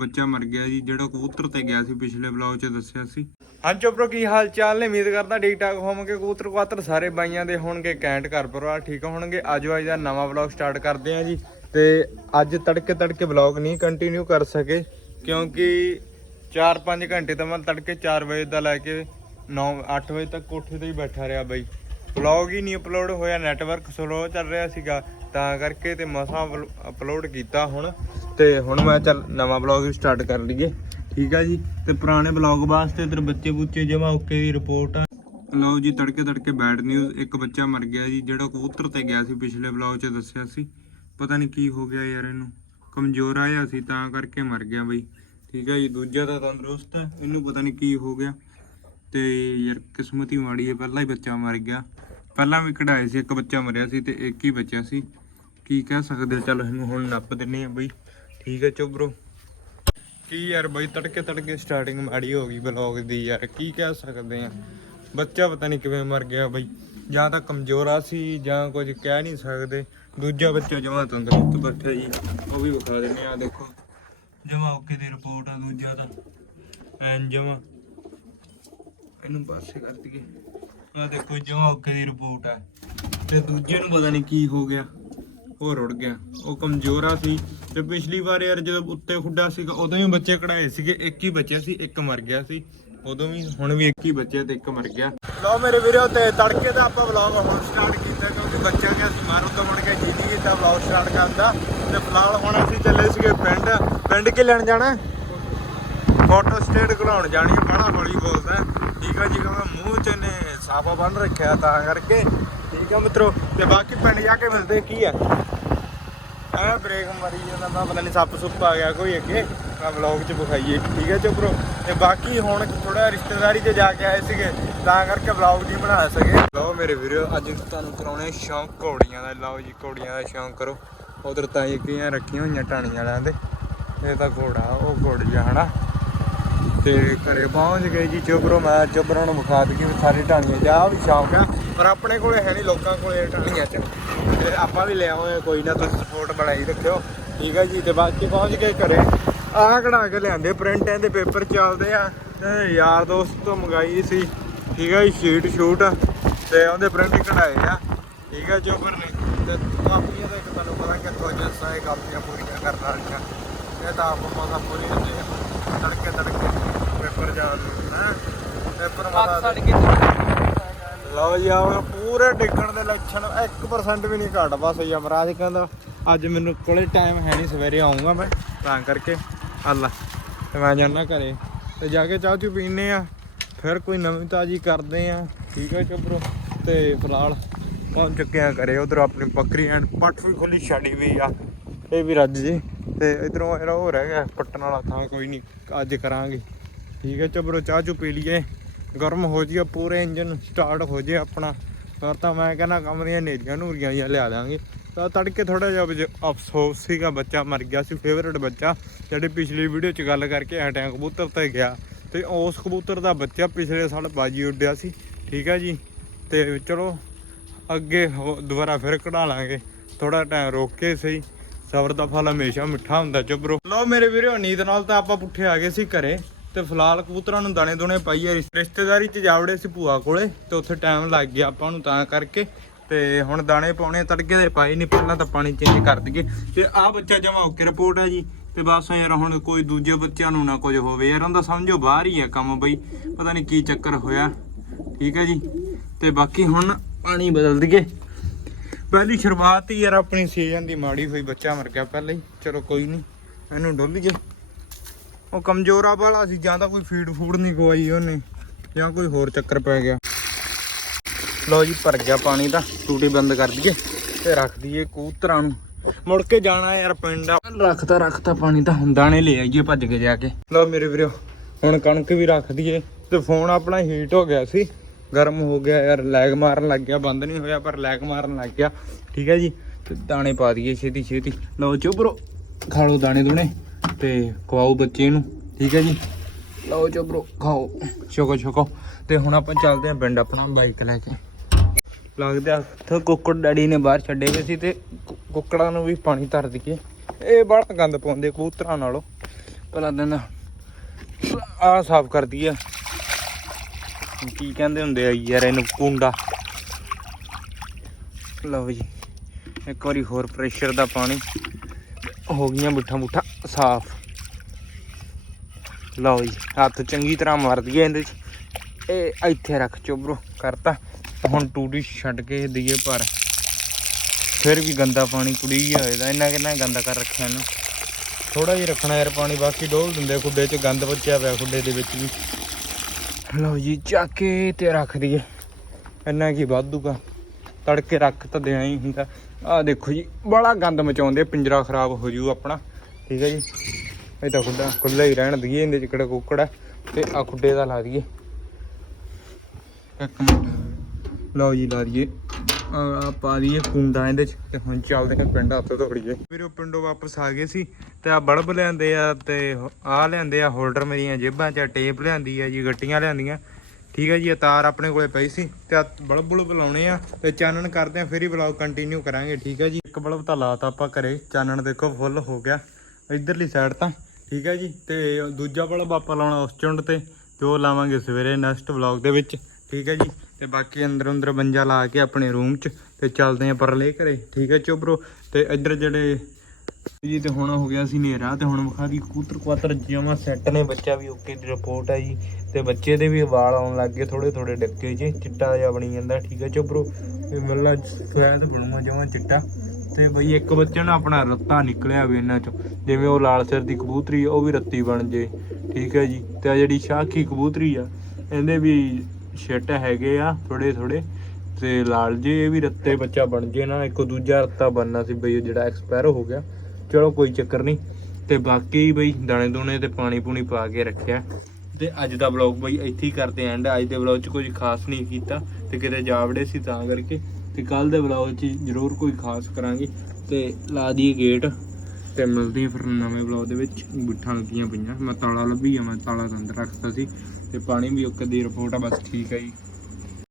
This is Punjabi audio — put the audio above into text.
ਬੱਚਾ ਮਰ ਗਿਆ ਜੀ, ਜਿਹੜਾ ਕਬੂਤਰ ਤੇ ਗਿਆ ਸੀ, ਪਿਛਲੇ ਵਲੌਗ 'ਚ ਦੱਸਿਆ ਸੀ। ਹਾਂ ਚੋਪਰੋ ਕੀ ਹਾਲ ਚਾਲ ਨੇ? ਉਮੀਦ ਕਰਦਾ ਠੀਕ ਠਾਕ ਹੋਵੋਗੇ। ਕਬੂਤਰ ਕਵਾਤਰ ਸਾਰੇ ਬਾਈਆਂ ਦੇ ਹੋਣਗੇ, ਕੈਂਟ ਘਰ ਪਰਿਵਾਰ ਠੀਕ ਹੋਣਗੇ। ਆਜੋ ਅੱਜ ਦਾ ਨਵਾਂ ਵਲੌਗ ਸਟਾਰਟ ਕਰਦੇ ਆਂ ਜੀ। ਤੇ ਅੱਜ ਤੜਕੇ ਤੜਕੇ ਵਲੌਗ ਨਹੀਂ ਕੰਟੀਨਿਊ ਕਰ ਸਕੇ, ਕਿਉਂਕਿ 4-5 ਘੰਟੇ ਤਾਂ ਮੈਂ ਤੜਕੇ 4 ਵਜੇ ਦਾ ਲੈ ਕੇ 9 8 ਵਜੇ ਤੱਕ ਕੋਠੇ ਤੇ ਹੀ ਬੈਠਾ ਰਿਹਾ ਬਾਈ। ਵਲੌਗ ਹੀ ਨਹੀਂ ਅਪਲੋਡ ਹੋਇਆ ਨੈਟਵਰਕ ਸਲੋ ਚੱਲ ਰਿਹਾ ਸੀਗਾ। ਤਾਂ ਕਰਕੇ ਤੇ ਮਸਾਂ ਅਪਲੋਡ ਕੀਤਾ ਹੁਣ। ਤੇ ਹੁਣ ਮੈਂ ਚੱਲ ਨਵਾਂ ਵਲੌਗ ਸਟਾਰਟ ਕਰ ਲਈਏ। ਠੀਕ ਆ ਜੀ? ਤੇ ਪੁਰਾਣੇ ਵਲੌਗ ਵਾਸਤੇ ਇਧਰ ਬੱਚੇ ਬੁੱਚੇ ਜਮਾ ਓਕੇ ਦੀ ਰਿਪੋਰਟ ਆ। ਲਓ ਜੀ ਤੜਕੇ ਤੜਕੇ ਬੈਡ ਨਿਊਜ਼ ਇੱਕ ਬੱਚਾ ਮਰ ਗਿਆ ਜੀ ਜਿਹੜਾ ਕਬੂਤਰ ਤੇ ਗਿਆ ਸੀ ਪਿਛਲੇ ਵਲੌਗ 'ਚ ਦੱਸਿਆ ਸੀ। ਪਤਾ ਨਹੀਂ ਕੀ ਹੋ ਗਿਆ ਯਾਰ ਇਹਨੂੰ। ਕਮਜ਼ੋਰ ਆਇਆ ਸੀ ਤਾਂ ਕਰਕੇ ਮਰ ਗਿਆ ਬਈ। ਠੀਕ ਹੈ ਜੀ ਦੂਜਾ ਤਾਂ ਤੰਦਰੁਸਤ ਹੈ ਇਹਨੂੰ ਪਤਾ ਨਹੀਂ ਕੀ ਹੋ ਗਿਆ। ਤੇ ਯਾਰ ਕਿਸਮਤ ਹੀ ਮਾੜੀ ਹੈ ਪਹਿਲਾਂ ਹੀ ਬੱਚਾ ਮਰ ਗਿਆ। ਪਹਿਲਾਂ ਵੀ ਕਢਾਏ ਸੀ ਇੱਕ ਬੱਚਾ ਮਰਿਆ ਸੀ ਤੇ ਇੱਕ ਹੀ ਬਚਿਆ ਸੀ। ਕੀ ਕਹਿ ਸਕਦੇ ਹਾਂ, ਚੱਲ ਇਹਨੂੰ ਹੁਣ ਨੱਪ ਦਿੰਨੇ ਆ ਬਈ। ਠੀਕ ਹੈ ਚੋਬਰੋ ਕੀ ਯਾਰ ਬਾਈ ਤੜਕੇ ਤੜਕੇ ਸਟਾਰਟਿੰਗ ਮਾੜੀ ਹੋ ਗਈ ਵਲੌਗ ਦੀ ਯਾਰ, ਕੀ ਕਹਿ ਸਕਦੇ ਆ? ਬੱਚਾ ਪਤਾ ਨਹੀਂ ਕਿਵੇਂ ਮਰ ਗਿਆ ਬਈ। ਜਾਂ ਤਾਂ ਕਮਜ਼ੋਰਾ ਸੀ, ਜਾਂ ਕੁਝ ਕਹਿ ਨਹੀਂ ਸਕਦੇ। ਦੂਜਾ ਬੱਚਾ ਜਮਾ ਤੰਦਰੁਸਤ ਬੈਠਾ ਜੀ, ਉਹ ਵੀ ਵਿਖਾ ਦਿੰਨੇ ਆ, ਦੇਖੋ। ਜਮਾ ਓਕੇ ਦੀ ਰਿਪੋਰਟ ਆ, ਦੂਜਾ ਤਾਂ ਐਨ ਜਮਾ। ਇਹਨੂੰ ਪਾਸੇ ਕਰ ਦਈਏ। ਆ ਦੇਖੋ, ਜਮਾ ਓਕੇ ਦੀ ਰਿਪੋਰਟ ਆ। ਤੇ ਦੂਜੇ ਨੂੰ ਪਤਾ ਨਹੀਂ ਕੀ ਹੋ ਗਿਆ। ਉਹ ਰੁੜ ਗਿਆ। ਉਹ ਕਮਜ਼ੋਰਾ ਸੀ ਤੇ ਪਿਛਲੀ ਵਾਰ ਯਾਰ ਜਦੋਂ ਉੱਤੇ ਖੁੱਡਾ ਸੀਗਾ, ਉਦੋਂ ਵੀ ਬੱਚੇ ਕਢਾਏ ਸੀਗੇ। ਇੱਕ ਹੀ ਬਚਿਆ ਸੀ, ਇੱਕ ਮਰ ਗਿਆ ਸੀ। ਉਦੋਂ ਵੀ, ਹੁਣ ਵੀ ਇੱਕ ਹੀ ਬਚਿਆ ਤੇ ਇੱਕ ਮਰ ਗਿਆ। ਲਓ ਮੇਰੇ ਵੀਰੋ, ਤੇ ਤੜਕੇ ਦਾ ਆਪਾਂ ਵਲੌਗ ਹੁਣ ਸਟਾਰਟ ਕੀਤਾ, ਕਿਉਂਕਿ ਬੱਚਾ ਗਿਆ ਸੀ ਮਾਰੂ ਤੋਂ ਮੁੜ ਕੇ ਜੀ ਜੀ ਕੀਤਾ ਵਲੌਗ ਸਟਾਰਟ ਕਰਨ ਦਾ। ਤੇ ਫਿਲਹਾਲ ਹੁਣ ਅਸੀਂ ਚੱਲੇ ਸੀਗੇ ਪਿੰਡ। ਪਿੰਡ ਕੀ ਲੈਣ ਜਾਣਾ? ਫੋਟੋ ਸਟੇਟ ਕਢਾਉਣ ਜਾਣੀ ਹੈ ਬੜਾ ਹੌਲੀ ਬੋਲਦਾ। ਠੀਕ ਆ ਜੀ, ਕਿਉਂਕਿ ਮੂੰਹ 'ਚ ਨੇ ਸਾਫਾ ਬੰਨ ਰੱਖਿਆ ਤਾਂ ਕਰਕੇ। ਠੀਕ ਆ ਮਿੱਤਰੋ, ਤੇ ਬਾਕੀ ਪਿੰਡ ਜਾ ਕੇ ਮਿਲਦੇ, ਕੀ ਆ? ਆ ਬ੍ਰੇਕ ਮਾਰੀ ਜਾਂਦਾ, ਮੈਂ ਪਤਾ ਨਹੀਂ ਸੱਪ ਸੁੱਪ ਆ ਗਿਆ ਕੋਈ ਅੱਗੇ। ਮੈਂ ਵਲੌਗ 'ਚ ਵਿਖਾਈਏ, ਠੀਕ ਹੈ ਚੋਪਰੋ। ਤੇ ਬਾਕੀ ਹੁਣ ਥੋੜਾ ਰਿਸ਼ਤੇਦਾਰੀ 'ਚ ਜਾ ਕੇ ਆਏ ਸੀਗੇ, ਤਾਂ ਕਰਕੇ ਵਲੌਗ ਨਹੀਂ ਬਣਾ ਸਕੇ। ਲਓ ਮੇਰੇ ਵੀਰੋ, ਅੱਜ ਤੁਹਾਨੂੰ ਕਰਾਉਣੇ ਸ਼ੌਂਕ ਘੋੜੀਆਂ ਦਾ। ਲਓ ਜੀ, ਘੋੜੀਆਂ ਦਾ ਸ਼ੌਂਕ ਕਰੋ। ਉਧਰ ਤਾਂ ਇੱਕੀਆਂ ਰੱਖੀਆਂ ਹੋਈਆਂ ਟਾਣੀਆਂ ਵਾਲਿਆਂ ਦੇ। ਇਹ ਤਾਂ ਘੋੜਾ, ਉਹ ਘੋੜੀ ਆ, ਹਨਾ? ਤੇ ਘਰੇ ਪਹੁੰਚ ਗਏ ਜੀ ਚੋਬਰੋ ਮੈਂ ਚੋਬਰਾਂ ਨੂੰ ਵਿਖਾ ਦਿੱਤੀ ਵੀ ਸਾਰੀ ਢਾਣੀਆਂ ਜਾ, ਵੀ ਸ਼ੌਕ ਆ। ਪਰ ਆਪਣੇ ਕੋਲੇ ਹੈ ਨਹੀਂ, ਲੋਕਾਂ ਕੋਲੇ ਢਾਣੀਆਂ ਚ। ਤੇ ਆਪਾਂ ਵੀ ਲੈ ਆਵਾਂਗੇ, ਕੋਈ ਨਾ ਤੁਸੀਂ ਸਪੋਰਟ ਬਣਾਈ ਰੱਖਿਓ। ਠੀਕ ਹੈ ਜੀ, ਤੇ ਬਾਕੀ ਪਹੁੰਚ ਗਏ ਘਰੇ। ਆਹ ਕਢਾ ਕੇ ਲਿਆਂਦੇ ਪ੍ਰਿੰਟਾਂ ਦੇ ਪੇਪਰ ਚੱਲਦੇ ਆ। ਤੇ ਯਾਰ ਦੋਸਤ ਤੋਂ ਮੰਗਾਈ ਸੀ। ਠੀਕ ਹੈ ਜੀ ਸ਼ੀਟ ਸ਼ੂਟ ਤੇ ਉਹਦੇ ਪ੍ਰਿੰਟ ਕਢਾਏ ਆ। ਠੀਕ ਹੈ ਚੋਬਰ ਨੇ। ਤੇ ਕਾਪੀਆਂ ਦਾ ਇੱਕ ਤੁਹਾਨੂੰ ਪਤਾ ਕਿੱਥੋਂ ਜੱਸਾ ਇਹ ਕਾਪੀਆਂ ਪੂਰੀਆਂ ਕਰਨ ਵਾਲੀਆਂ ਇਹ ਤਾਂ ਆਪਾਂ ਪਤਾ ਪੂਰੀ ਹੁੰਦੀ ਪੇਪਰ ਲਓ ਜੀ ਆ ਪੂਰੇ ਡਿੱਗਣ ਦੇ ਲੱਛਣ 1% ਵੀ ਨਹੀਂ ਘਟ ਬਸ ਯਮਰਾਜ ਕਹਿੰਦਾ ਅੱਜ ਮੈਨੂੰ ਕੋਲੇ ਟਾਈਮ ਹੈ ਨਹੀਂ ਸਵੇਰੇ ਆਉਂਗਾ ਮੈਂ ਤਾਂ ਕਰਕੇ ਅੱਲਾ ਤੇ ਮੈਂ ਜਾਣਾ ਘਰੇ। ਤੇ ਜਾ ਕੇ ਚਾਹ ਚੂ ਪੀਨੇ ਆ ਫਿਰ ਕੋਈ ਨਵੀਂ ਤਾਜੀ ਕਰਦੇ ਆ ਠੀਕ ਹੈ ਚੋਬਰੋ ਤੇ ਫਿਲਹਾਲ ਪਹੁੰਚ ਚੁੱਕੇ ਆ ਘਰੇ ਉਧਰ ਆਪਣੀ ਬੱਕਰੀ ਐਂਡ ਪੱਠ ਵੀ ਖੁੱਲੀ ਛੱਡੀ ਵੀ ਆ ਇਹ ਵੀ ਰੱਜ ਜੀ। ਤੇ ਇਧਰੋਂ ਇਹਦਾ ਹੋ ਰਹਿ ਗਿਆ ਪੱਟਣ ਵਾਲਾ ਥਾਂ ਕੋਈ ਨਹੀਂ ਅੱਜ ਕਰਾਂਗੇ। ਠੀਕ ਹੈ ਚੋਬਰੋ ਚਾਹ ਚੂ ਪੀ ਲਈਏ। ਗਰਮ ਹੋ ਜਾਈਏ ਪੂਰੇ ਇੰਜਨ ਸਟਾਰਟ ਹੋ ਜਾਏ ਆਪਣਾ। ਫਿਰ ਤਾਂ ਮੈਂ ਕਹਿੰਦਾ ਕੰਮ ਦੀਆਂ ਨੇਰੀਆਂ ਨੂਰੀਆਂ ਜਿਹਾ ਲਿਆ ਦਾਂਗੇ ਤਾਂ ਤੜਕੇ ਥੋੜਾ ਜਿਹਾ ਵਿੱਚ ਅਫਸੋਸ ਸੀਗਾ, ਬੱਚਾ ਮਰ ਗਿਆ ਸੀ ਫੇਵਰਟ ਬੱਚਾ, ਜਿਹੜੇ ਪਿਛਲੀ ਵੀਡੀਓ 'ਚ ਗੱਲ ਕਰਕੇ ਹਟਿਆ ਕਬੂਤਰ ਤੇ ਗਿਆ। ਤੇ ਉਸ ਕਬੂਤਰ ਦਾ ਬੱਚਾ ਪਿਛਲੇ ਸਾਲ ਬਾਜੀ ਉੱਡਿਆ ਸੀ, ਠੀਕ ਹੈ ਜੀ? ਤੇ ਚਲੋ, ਅੱਗੇ ਹੋ- ਦੁਬਾਰਾ ਫਿਰ ਕਢਾ ਲਾਂਗੇ। ਥੋੜਾ ਟਾਈਮ ਰੋਕ ਕੇ ਸਹੀ। ਸਬਰ ਦਾ ਫਲ ਹਮੇਸ਼ਾ ਮਿੱਠਾ ਹੁੰਦਾ ਚੁੱਬਰੋ ਲਓ ਮੇਰੇ ਵੀਰੋ, ਨੀਂਦ ਨਾਲ ਤਾਂ ਆਪਾਂ ਪੁੱਠੇ ਆ ਗਏ ਸੀ ਘਰੇ। ਤੇ ਫਿਲਹਾਲ ਕਬੂਤਰਾਂ ਨੂੰ ਦਾਣੇ ਦੋਣੇ ਪਾਈਏ ਰਿਸ਼- ਰਿਸ਼ਤੇਦਾਰੀ ਚ ਜਾਵੜੇ ਸੀ ਭੂਆ ਕੋਲੇ, ਤੇ ਉੱਥੇ ਟਾਈਮ ਲੱਗ ਗਿਆ ਆਪਾਂ ਨੂੰ ਤਾਂ ਕਰਕੇ। ਤੇ ਹੁਣ ਦਾਣੇ ਪਾਉਣੇ ਤੜਕੇ ਦੇ ਪਾਈ ਨਹੀਂ ਪਹਿਲਾਂ ਤਾਂ ਪਾਣੀ ਚੇਂਜ ਕਰ ਦਈਏ। ਤੇ ਆਹ ਬੱਚਾ ਜਮਾ ਓਕੇ ਰਿਪੋਰਟ ਹੈ ਜੀ, ਤੇ ਬਸ ਯਾਰ ਹੁਣ ਕੋਈ ਦੂਜੇ ਬੱਚਿਆਂ ਨੂੰ ਨਾ ਕੁਝ ਹੋਵੇ। ਯਾਰ ਉਹਦਾ ਸਮਝੋ, ਬਾਹਰ ਹੀ ਆ ਕੰਮ ਬਈ, ਪਤਾ ਨਹੀਂ ਕੀ ਚੱਕਰ ਹੋਇਆ। ਠੀਕ ਹੈ ਜੀ? ਤੇ ਬਾਕੀ ਹੁਣ ਪਾਣੀ ਬਦਲ ਦਈਏ। ਪਹਿਲੀ ਸ਼ੁਰੂਆਤ ਹੀ ਯਾਰ ਆਪਣੀ ਸੀਜ਼ਨ ਦੀ ਮਾੜੀ ਹੋਈ, ਬੱਚਾ ਮਰ ਗਿਆ ਪਹਿਲਾਂ ਹੀ। ਚਲੋ ਕੋਈ ਨਹੀਂ ਇਹਨੂੰ ਡੋਲੀਏ। ਉਹ ਕਮਜ਼ੋਰਾ ਵਾਲਾ ਸੀ, ਜਾਂ ਤਾਂ ਕੋਈ ਫੀਡ ਫੂਡ ਨਹੀਂ ਖਵਾਈ ਉਹਨੇ, ਜਾਂ ਕੋਈ ਹੋਰ ਚੱਕਰ ਪੈ ਗਿਆ। ਲਓ ਜੀ, ਭਰ ਗਿਆ ਪਾਣੀ ਤਾਂ, ਟੂਟੀ ਬੰਦ ਕਰ ਦਈਏ ਤੇ ਰੱਖ ਦਈਏ ਕਬੂਤਰਾਂ ਨੂੰ। ਮੁੜ ਕੇ ਜਾਣਾ ਯਾਰ ਪਿੰਡ ਰੱਖਤਾ ਰੱਖਤਾ ਪਾਣੀ ਤਾਂ ਹੁੰਦਾ ਨੇ ਲੈ ਆਈਏ ਭੱਜ ਕੇ ਜਾ ਕੇ। ਲਓ ਮੇਰੇ ਵੀਰੋ, ਹੁਣ ਕਣਕ ਵੀ ਰੱਖ ਦਈਏ ਤੇ ਫੋਨ ਆਪਣਾ ਹੀਟ ਹੋ ਗਿਆ ਸੀ। ਗਰਮ ਹੋ ਗਿਆ ਯਾਰ, ਲੈਗ ਮਾਰਨ ਲੱਗ ਗਿਆ, ਬੰਦ ਨਹੀਂ ਹੋਇਆ, ਪਰ ਲੈਗ ਮਾਰਨ ਲੱਗ ਗਿਆ। ਠੀਕ ਹੈ ਜੀ, ਤੇ ਦਾਣੇ ਪਾ ਦਈਏ ਛੇਤੀ ਛੇਤੀ ਲਓ ਚੁਬਰੋ ਖਾ ਲਓ ਦਾਣੇ ਦੁਣੇ ਤੇ ਖਵਾਓ ਬੱਚੇ ਨੂੰ ਠੀਕ ਹੈ ਜੀ? ਲਓ ਚੁਬਰੋ ਖਾਓ। ਛਕੋ ਛਕੋ। ਤੇ ਹੁਣ ਆਪਾਂ ਚੱਲਦੇ ਆਂ ਪਿੰਡ ਆਪਣਾ ਬਾਈਕ ਲੈ ਕੇ। ਲੱਗਦਾ ਉੱਥੇ ਕੁੱਕੜ ਡੈਡੀ ਨੇ ਬਾਹਰ ਛੱਡੇ ਹੋਏ ਸੀ ਤੇ ਕੁੱਕੜਾਂ ਨੂੰ ਵੀ ਪਾਣੀ ਧਰ ਦਈਏ। ਇਹ ਬੜਾ ਗੰਦ ਪਾਉਂਦੇ ਕਬੂਤਰਾਂ ਨਾਲੋਂ। ਪਹਿਲਾਂ ਦਿਨ ਆ ਸਾਫ਼ ਕਰ ਦਈਏ। ਕੀ ਕਹਿੰਦੇ ਹੁੰਦੇ ਆ ਯਾਰ ਇਹਨੂੰ ਕੁੰਡਾ। ਲਓ ਜੀ ਇੱਕ ਵਾਰੀ ਹੋਰ ਪ੍ਰੈਸ਼ਰ ਦਾ ਪਾਣੀ। ਹੋ ਗਈਆਂ ਮੁੱਠਾ ਮੁੱਠਾ। ਸਾਫ਼। ਲਓ ਜੀ, ਹੱਥ ਚੰਗੀ ਤਰ੍ਹਾਂ ਮਾਰ ਦਈਏ ਇਹਦੇ ਚ। ਇਹ ਇੱਥੇ ਰੱਖ ਚੋਬਰੋ ਕਰਤਾ। ਹੁਣ ਟੂਟੀ ਛੱਡ ਕੇ ਦਈਏ ਪਰ। ਫਿਰ ਵੀ ਗੰਦਾ ਪਾਣੀ ਕੁੜੀ ਹੋਏਦਾ ਇੰਨਾ ਕਿੰਨਾ ਗੰਦਾ ਕਰ ਰੱਖਿਆ ਇਹਨੂੰ। ਥੋੜਾ ਜਿਹਾ ਰੱਖਣਾ ਯਾਰ ਪਾਣੀ, ਬਾਕੀ ਡੋਲ ਦਿੰਦੇ ਖੁੱਡੇ 'ਚ, ਗੰਦ ਬਚਿਆ ਪਿਆ ਖੁੱਡੇ ਦੇ ਵਿੱਚ ਵੀ। ਲਓ ਜੀ, ਚੱਕ ਕੇ ਤੇ ਰੱਖ ਦਈਏ ਇੰਨਾ ਕੀ ਵਾਧੂਗਾ ਤੜਕੇ ਰੱਖ ਤਾਂ ਦੇਣਾ ਹੀ ਹੁੰਦਾ। ਆਹ ਦੇਖੋ ਜੀ, ਬੜਾ ਗੰਦ ਮਚਾਉਂਦੇ ਪਿੰਜਰਾ ਖਰਾਬ ਹੋ ਜੂ ਆਪਣਾ। ਠੀਕ ਹੈ ਜੀ। ਇਹ ਤਾਂ ਖੁੱਡਾ ਖੁੱਲਾ ਹੀ ਰਹਿਣ ਦਈਏ ਇਹਦੇ ਚ ਕਿਹੜਾ ਕੁੱਕੜ ਹੈ ਤੇ ਆ ਖੁੱਡੇ ਦਾ ਲਾ ਦਈਏ। ਇੱਕ ਮਿੰਟ। ਲਓ ਜੀ, ਲਾ ਦਈਏ। ਆ ਪਾ ਦਈਏ ਕੁੰਡਾ ਇਹਦੇ ਚ ਤੇ ਹੁਣ ਚੱਲਦੇ ਹਾਂ ਪਿੰਡ ਹੱਥ ਧੋੜੀਏ। ਫਿਰ ਉਹ ਪਿੰਡੋਂ ਵਾਪਸ ਆ ਗਏ ਸੀ ਤੇ ਆ ਬਲਬ ਲਿਆਂਦੇ ਆ ਤੇ ਆ ਲਿਆਂਦੇ ਆ ਹੋਲਡਰ ਮੇਰੀਆਂ ਜੇਬਾਂ ਚ ਟੇਪ ਲਿਆਂਦੀ ਆ ਜੀ, ਗੱਟੀਆਂ ਲਿਆਂਦੀਆਂ। ਠੀਕ ਹੈ ਜੀ, ਇਹ ਤਾਰ ਆਪਣੇ ਕੋਲੇ ਪਈ ਸੀ ਤੇ ਆ ਬਲਬ ਬੁਲਬ ਲਾਉਣੇ ਆ ਤੇ ਚਾਨਣ ਕਰਦੇ ਆ, ਫਿਰ ਹੀ ਵਲੌਗ ਕੰਟੀਨਿਊ ਕਰਾਂਗੇ। ਠੀਕ ਹੈ ਜੀ, ਇੱਕ ਬਲਬ ਤਾਂ ਲਾਤਾ ਆਪਾਂ ਘਰੇ। ਚਾਨਣ ਦੇਖੋ ਫੁੱਲ ਹੋ ਗਿਆ। ਇਧਰਲੀ ਸਾਈਡ ਤਾਂ, ਠੀਕ ਹੈ ਜੀ? ਤੇ ਦੂਜਾ ਬਲਬ ਆਪਾਂ ਲਾਉਣਾ ਉਸ ਚੁੰਡ ਤੇ ਤੇ ਉਹ ਲਾਵਾਂਗੇ ਸਵੇਰੇ ਨੈਕਸਟ ਵਲੌਗ ਦੇ ਵਿੱਚ, ਠੀਕ ਹੈ ਜੀ? ਤੇ ਬਾਕੀ ਅੰਦਰ ਅੰਦਰ ਬੰਜਾ ਲਾ ਕੇ ਆਪਣੇ ਰੂਮ 'ਚ, ਤੇ ਚੱਲਦੇ ਆ ਪਰਲੇ ਘਰੇ, ਠੀਕ ਹੈ ਚੋਬਰੋ ਤੇ ਇੱਧਰ ਜਿਹੜੇ, ਜੀ ਤੇ ਹੁਣ ਹੋ ਗਿਆ ਸੀ ਹਨੇਰਾ, ਤੇ ਹੁਣ ਵਿਖਾ ਦੀ ਕੂਤਰ ਕੁਆਤਰ ਜਮਾ ਸੈੱਟ ਨੇ, ਬੱਚਾ ਵੀ ਓਕੇ ਦੀ ਰਿਪੋਰਟ ਆ ਜੀ। ਤੇ ਬੱਚੇ ਦੇ ਵੀ ਵਾਲ ਆਉਣ ਲੱਗ ਗਏ ਥੋੜੇ ਥੋੜੇ ਡੱਕੇ ਜੇ, ਚਿੱਟਾ ਜਿਹਾ ਬਣੀ ਜਾਂਦਾ, ਠੀਕ ਹੈ ਚੋਬਰੋ ਤੇ ਮੱਲਾ ਸਫੈਦ ਬਣੂਗਾ ਜਮਾ ਚਿੱਟਾ। ਤੇ ਬਈ ਇੱਕ ਬੱਚੇ ਨੂੰ ਆਪਣਾ ਰੱਤਾ ਨਿਕਲਿਆ ਵੀ ਇਹਨਾਂ ਚੋਂ। ਜਿਵੇਂ ਉਹ ਲਾਲ ਸਿਰ ਦੀ ਕਬੂਤਰੀ ਆ, ਉਹ ਵੀ ਰੱਤੀ ਬਣ ਜੇ। ਠੀਕ ਹੈ ਜੀ? ਤੇ ਆ ਜਿਹੜੀ ਸ਼ਾਖੀ ਕਬੂਤਰੀ ਆ ਇਹਦੇ ਵੀ ਛਿੱਟ ਹੈਗੇ ਆ ਥੋੜੇ ਥੋੜੇ ਤੇ ਲਾਲ ਜੇ ਇਹ ਵੀ ਰੱਤੇ ਬੱਚਾ ਬਣ ਜੇ ਨਾ ਇੱਕ ਦੂਜਾ ਰੱਤਾ ਬਣਨਾ ਸੀ ਬਈ ਜਿਹੜਾ ਐਕਸਪਾਇਰ ਹੋ ਗਿਆ। ਚਲੋ ਕੋਈ ਚੱਕਰ ਨਹੀਂ। ਤੇ ਬਾਕੀ ਬਈ ਦਾਣੇ ਦੂਣੇ ਤੇ ਪਾਣੀ ਪੂਣੀ ਪਾ ਕੇ ਰੱਖਿਆ। ਤੇ ਅੱਜ ਦਾ ਵਲੌਗ ਬਈ ਇੱਥੇ ਹੀ ਕਰਦੇ ਐਂਡ ਅੱਜ ਦੇ ਵਲੌਗ 'ਚ ਕੁਝ ਖਾਸ ਨਹੀਂ ਕੀਤਾ। ਤੇ ਕਿਤੇ ਜਾਵੜੇ ਸੀ ਤਾਂ ਕਰਕੇ। ਤੇ ਕੱਲ ਦੇ ਵਲੌਗ 'ਚ ਜ਼ਰੂਰ ਕੋਈ ਖਾਸ ਕਰਾਂਗੇ ਤੇ ਲਾ ਦਈਏ ਗੇਟ ਤੇ ਮਿਲਦੇ ਹਾਂ ਫਿਰ ਨਵੇਂ ਵਲੌਗ ਦੇ ਵਿੱਚ। ਬਿੱਠਾਂ ਲੱਗੀਆਂ ਪਈਆਂ, ਮੈਂ ਤਾਲਾ ਲੱਭੀ ਆ, ਮੈਂ ਤਾਲਾ ਤਾਂ ਅੰਦਰ ਰੱਖਤਾ ਸੀ ਤੇ ਪਾਣੀ ਵੀ ਓਕੇ ਦੀ ਰਿਪੋਰਟ ਆ, ਬਸ ਠੀਕ ਹੈ ਜੀ।